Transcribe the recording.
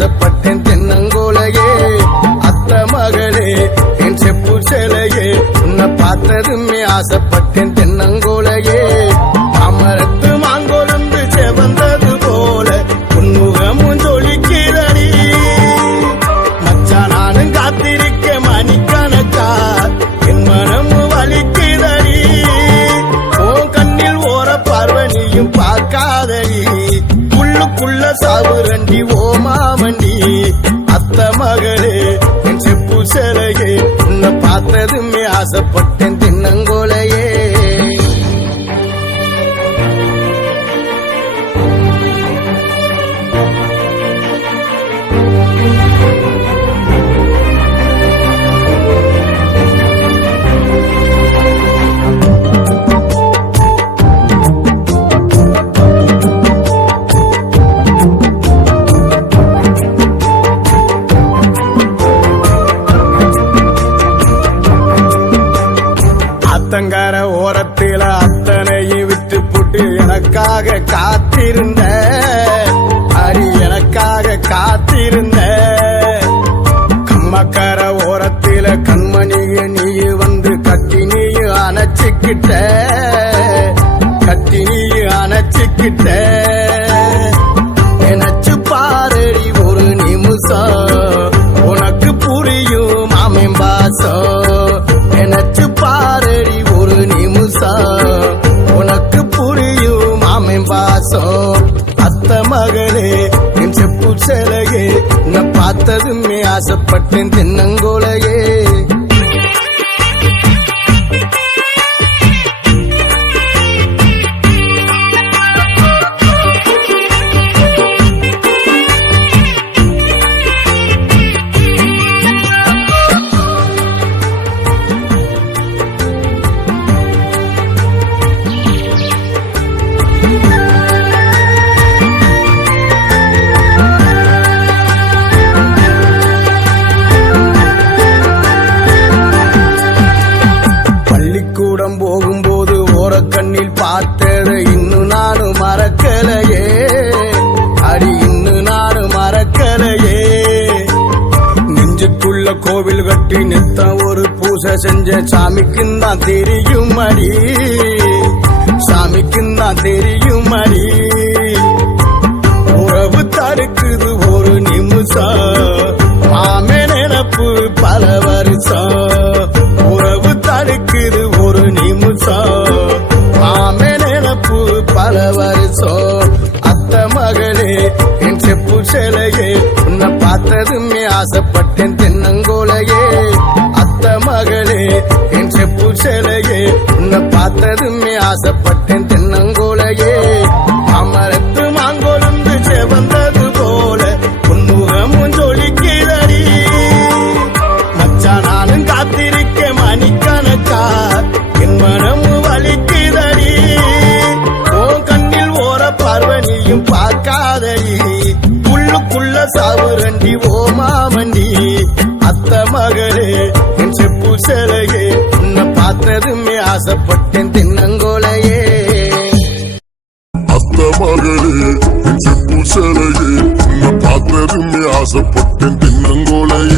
ஆசைப்பட்டேன் தென்னங்கோலையே அத்த மகளே என் செப்பு சேலையே உன்னை பார்த்ததுமே ஆசைப்பட்டேன் தென்னங்கோலையே அமரத்து மாங்கொழுந்து செவந்தது போல உன்முகமும் ஜொலிக்கிறடி மச்சான் நானும் காத்திருக்க மணிக்கணக்கா என் மனமும் வலிக்கிறடி உன் கண்ணில் ஓர பார்வனியும் பார்க்காதடி உள்ளுக்குள்ள சாவுரண்டி ஓமாவண்டி அத்த மகளே என் செப்பு சேலையே உன்னை பார்த்ததுமே ஆசைப்பட்டேன் தென்னங்கோலையே அத்தங்கர ஓரத்தில அத்தனையும் விட்டு போட்டு எனக்காக காத்திருந்த அடி எனக்காக காத்திருந்த கம்மக்கர ஓரத்தில கண்மணிய நீ வந்து கட்டி நீ அணைச்சிக்கிட்ட நினைச்சு பாரடி ஒரு நிமிஷம் உனக்கு புரியும் மாமன் பாசம் நினைச்சு பாரடி ஒரு நிமிஷம் உனக்கு புரியும் மாமன் பாசம் அத்த மகளே என் செப்பு சேலையே உன்னை பார்த்ததுமே ஆசைப்பட்டேன் தென்னங்கோலையே போகும்போது ஓரக்கண்ணில் பார்த்தது இன்னும் நானும் மறக்கலையே அடி இன்னும் நானும் மறக்கலையே நெஞ்சுக்குள்ள கோவில் கட்டி நித்தம் ஒரு பூசை செஞ்ச சாமிக்குந்தான் தெரியும் அடி சாமிக்குந்தான் தெரியும் அடி உறவு தடுக்குது ஒரு நிமிஷம் மாமே நினப்பு பல வருஷம் உறவு தடுக்குது ஒரு நிமிஷம் மாமே நினப்பு பல வருஷம் அத்த மகளே என் செப்பு சேலையே உன்னை பார்த்ததுமே ஆசைப்பட்டேன் தென்னங்கோலையே அத்த மகளே என் செப்பு சேலையே உன்னை பார்த்ததுமே ஆசைப்பட்டேன் தென்னங்கோலையே அமரத்து மாங்கொழுந்து செவந்தது போல உன்முகமும் ஜொலிக்கிறடி மச்சான் நானும் காத்திருக்க மணிக்கணக்கா என் மனமும் வலிக்கிறடி உன் கண்ணில் ஓர பார்வனியும் பார்க்காதடி உள்ளுக்குள்ள சாவுரண்டி ஓமாவண்டி அத்த மகளே என் செப்பு சேலையே உன்னை பார்த்ததுமே ஆசைப்பட்டேன் தென்னங்கோலையே அத்த மகளே என் செப்பு சேலையே உன்னை பார்த்ததுமே ஆசைப்பட்டேன் தென்னங்கோலையே